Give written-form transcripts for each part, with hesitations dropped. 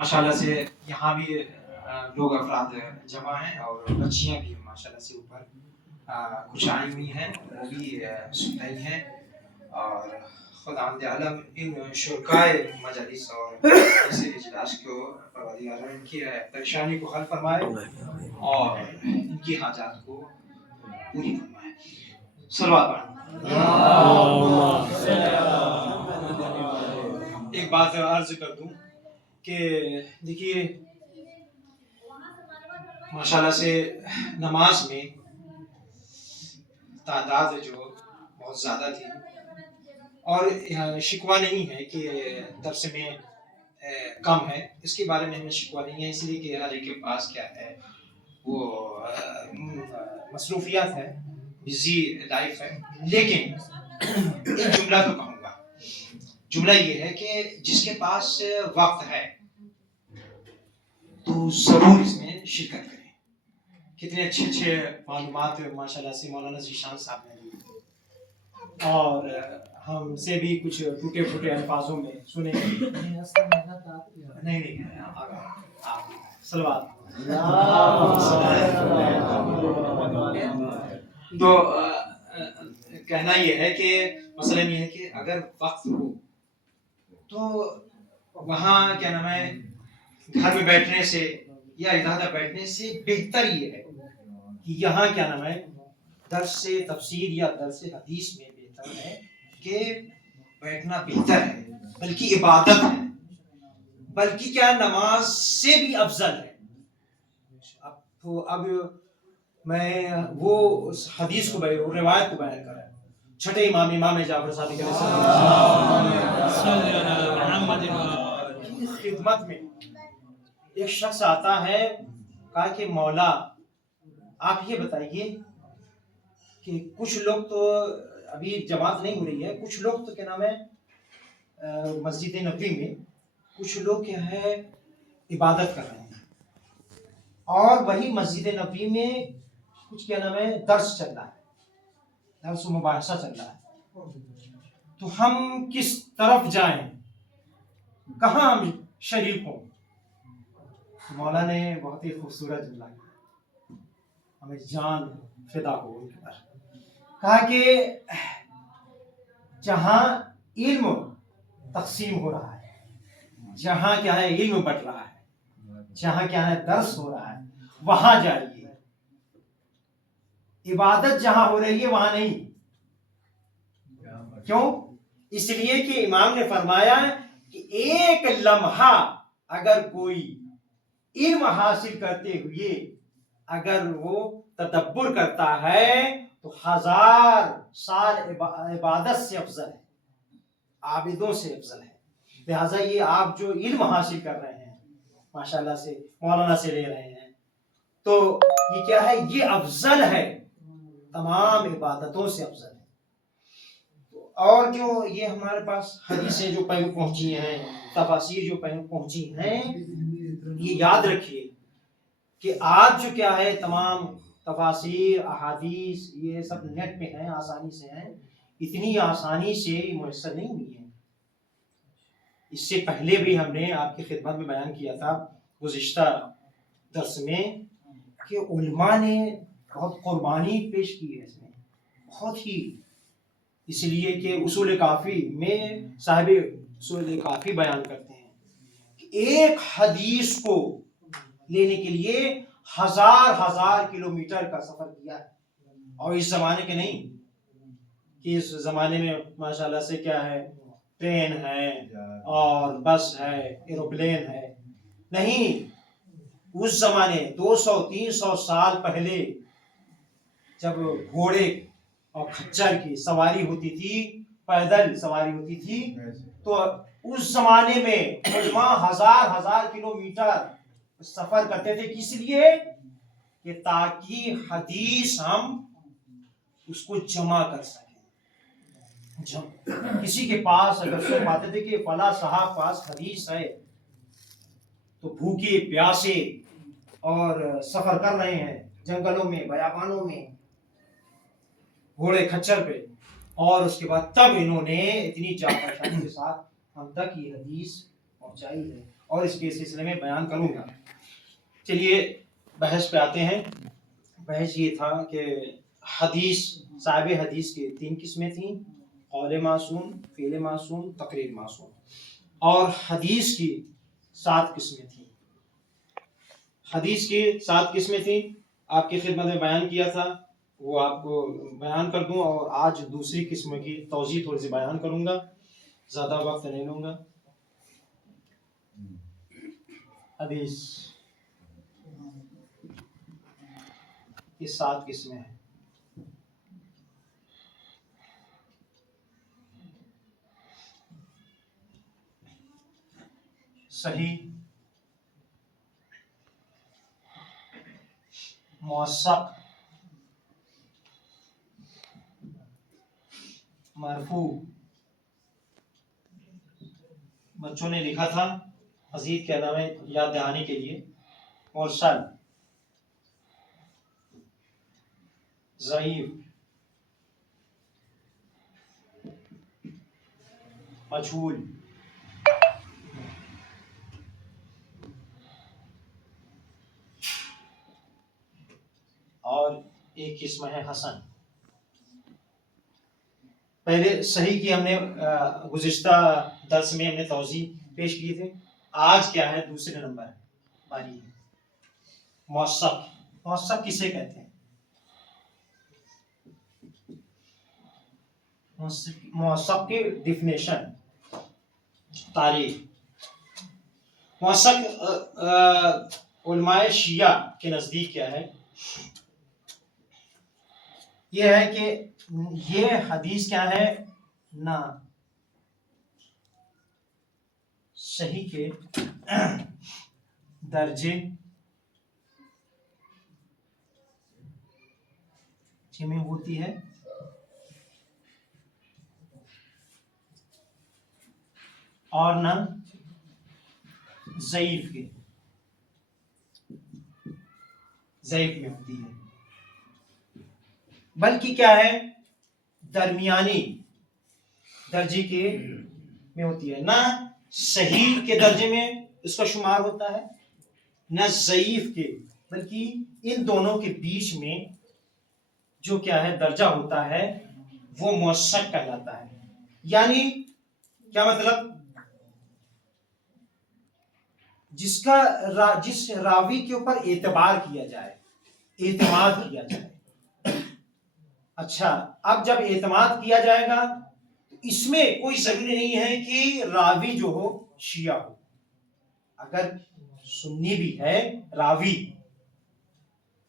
माशाल्लाह से यहाँ भी लोग अफराद जमा हैं और बच्चियाँ भी माशाल्लाह से ऊपर कुछ आई हुई हैं, वो भी सुन रही हैं। और खुदावंद आलम इन शुरकाए मजलिस और ऐसे इजलास को परवरदिगार इनकी परेशानी को हल फरमाए और इनकी हाजात को पूरी फरमाए। सलवात एक बात अर्ज कर दूं कि देखिए माशाल्लाह से नमाज में तादाद जो बहुत ज़्यादा थी और शिकवा नहीं है कि दर्स में कम है, इसके बारे में हमें शिकवा नहीं है, इसलिए कि हर एक के पास क्या है वो मसरूफियात है, बिजी लाइफ है। लेकिन एक जुमला तो कहूँगा, जुमला ये है कि जिसके पास वक्त है तो ज़रूर इसमें शिरकत करें। कितने अच्छे अच्छे मालूमात माशाल्लाह से मौलाना ज़ीशान साहब ने दी और हमसे भी कुछ टूटे फूटे अल्फाजों में सुने। नहीं आप सलवात। तो कहना ये है कि मसलन ये है कि अगर वक्त हो तो वहाँ क्या नाम है घर में बैठने से या इधर बैठने से बेहतर ये है कि यहाँ क्या नाम है दर्स से तफसीर या दर्स से हदीस में बेहतर है कि बैठना बेहतर है, बल्कि इबादत है, बल्कि क्या नमाज से भी अफजल है। अब मैं वो उस हदीस को रिवायत को बयान कर रहा हूँ। छठे इमाम जाफर सादिक की खिदमत में एक शख्स आता है, कहा कि मौला आप ये बताइए कि कुछ लोग तो अभी जमात नहीं हो रही है, कुछ लोग तो क्या नाम है मस्जिद नबी में कुछ लोग क्या है इबादत कर रहे हैं और वही मस्जिद नबी में कुछ क्या नाम है दर्स चल रहा है, दर्स मुबाहसा चल रहा है, तो हम किस तरफ जाएं, कहाँ हम शरीक हों। मौला ने बहुत ही खूबसूरत जुमला किया, हमें जान फिदा हो उनके पर। कहा कि जहाँ इल्म तकसीम हो रहा है, जहाँ क्या है इल्म बट रहा है, जहाँ क्या है दर्स हो रहा है, वहां जाइए। इबादत जहाँ हो रही है वहां नहीं। क्यों? इसलिए कि इमाम ने फरमाया कि एक लम्हा अगर कोई इल्म हासिल करते हुए अगर वो तदब्बुर करता है तो 1000 साल इबादत से अफजल है, आबिदों से अफजल है। लिहाजा ये आप जो इल्म हासिल कर रहे हैं माशाल्लाह से मौलाना से ले रहे हैं, तो ये क्या है, ये अफजल है, तमाम इबादतों से अफजल है। और जो ये हमारे पास हदीसें जो पहुंची हैं, तफासीर जो पहुंची हैं, ये याद रखिए कि आज जो क्या है तमाम तफासीर अहादीस ये सब नेट पे हैं, आसानी से हैं, इतनी आसानी से मुयस्सर नहीं हुई है। इससे पहले भी हमने आपकी खिदमत में बयान किया था गुज़िश्ता दर्स में कि उलमा ने बहुत कुर्बानी पेश की है इसमें, बहुत ही, इसलिए कि उसूल काफ़ी में साहिब उसूल काफ़ी बयान करते हैं कि एक हदीस को लेने के लिए 1000 किलोमीटर का सफर किया है। और इस जमाने के नहीं कि इस जमाने में माशाल्लाह से क्या है ट्रेन है और बस है, एरोप्लेन है, नहीं, उस जमाने 200-300 साल पहले जब घोड़े और खच्चर की सवारी होती थी, पैदल सवारी होती थी, तो उस जमाने में उलमा 1000 किलोमीटर सफर करते थे। किस लिए? कि ताकि हदीस हम उसको जमा कर सकें। किसी के पास अगर सुन पाते थे कि फला साहब पास हदीस है, तो भूखे प्यासे और सफर कर रहे हैं जंगलों में, बयाबानों में, घोड़े खच्चर पे, और उसके बाद तब इन्होंने इतनी जागरशानी के साथ हम तक ये हदीस पहुंचाई है। اور اس کے سلسلے میں بیان کروں گا. چلیے بحث پہ آتے ہیں. بحث یہ تھا کہ حدیث، صاحب حدیث کی 3 قسمیں تھیں: قول معصوم، فعل معصوم، تقریر معصوم. اور حدیث کی 7 قسمیں تھیں. حدیث کی 7 قسمیں تھیں، آپ کی خدمت میں بیان کیا تھا، وہ آپ کو بیان کر دوں. اور آج دوسری قسم کی توضیح تھوڑی سی بیان کروں گا، زیادہ وقت نہیں لوں گا. حدیث یہ 7 قسمیں ہیں. صحیح، موثق، مرفوع، بچوں نے لکھا تھا، مزید کیا نام ہے یاد دہانی کے لیے، مرسل، ضعیف، مجہول، اور ایک قسم ہے حسن. پہلے صحیح کی ہم نے گزشتہ درس میں ہم نے توضیح پیش کی تھے. آج کیا ہے؟ دوسرے نمبر باری ہے موثق. موثق کسے کہتے ہیں؟ موثق کی ڈیفینیشن، تعریف. موثق علماء شیعہ کے نزدیک کیا ہے؟ یہ ہے کہ یہ حدیث کیا ہے نہ صحیح کے درجے میں ہوتی ہے، اور نہ ضعیف میں ہوتی ہے، بلکہ کیا ہے درمیانی درجے کے میں ہوتی ہے. نہ صحیح کے درجے میں اس کا شمار ہوتا ہے، نہ ضعیف کے، بلکہ ان دونوں کے بیچ میں جو کیا ہے درجہ ہوتا ہے وہ موثق کہلاتا ہے. یعنی کیا مطلب؟ جس راوی کے اوپر اعتبار کیا جائے، اعتماد کیا جائے. اچھا، اب جب اعتماد کیا جائے گا تو اس میں کوئی ضروری نہیں ہے کہ راوی جو ہو شیعہ ہو. اگر سنی بھی ہے، راوی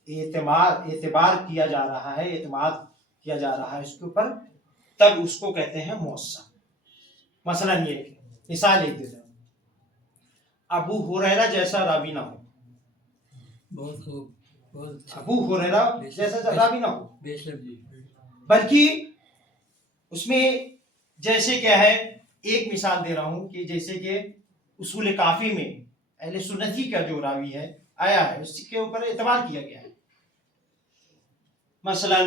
اعتبار کیا جا رہا ہے، اعتماد کیا جا رہا ہے اس کے اوپر، تب اس کو کہتے ہیں موثق. مثلا یہ مثال ایک دیتا ہوں، ابو ہریرہ جیسا راوی نہ ہو. بہت خوب، ابو ہریرہ جیسا راوی نہ ہو، بلکہ اس میں جیسے کیا ہے، ایک مثال دے رہا ہوں کہ جیسے کہ اصول کافی میں اہل سنتی کا جو راوی ہے آیا ہے، اس کے اوپر اعتبار کیا گیا ہے. مثلا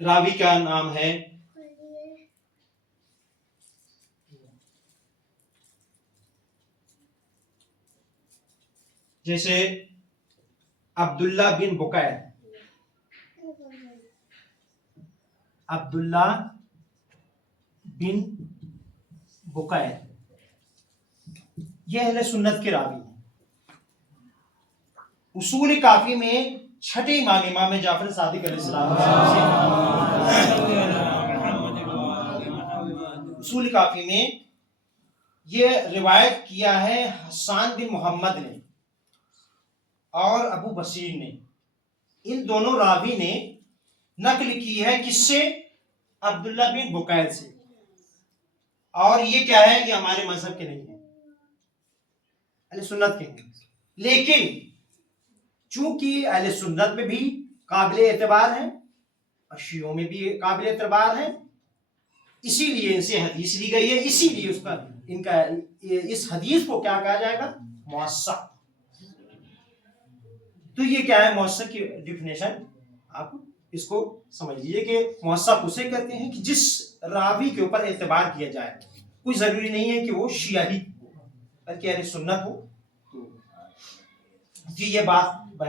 راوی کا نام ہے جیسے عبداللہ بن بکیر. عبداللہ بن بکیر یہ اہل سنت کے راوی ہیں. اصول کافی میں چھٹے امام جعفر صادق علیہ السلام اصول کافی میں یہ روایت کیا ہے حسان بن محمد نے اور ابو بصیر نے. ان دونوں راوی نے نقل کی ہے کس سے؟ عبداللہ بن بکیر سے. اور یہ کیا ہے؟ یہ ہمارے مذہب کے نہیں ہیں، اہل سنت کے ہیں. لیکن چونکہ اہل سنت میں بھی قابل اعتبار ہیں اور شیعوں میں بھی قابل اعتبار ہیں، اسی لیے ان سے حدیث لی گئی ہے. اسی لیے اس حدیث کو کیا کہا جائے گا؟ موثق. تو یہ کیا ہے موثق کی ڈیفینیشن؟ آپ اس کو سمجھ لیجیے کہ موثق اسے کہتے ہیں کہ جس راوی کے اوپر اعتبار کیا جائے، کوئی ضروری نہیں ہے کہ وہ شیعہ ہی بلکہ اہل سنت ہو. تو جی یہ بات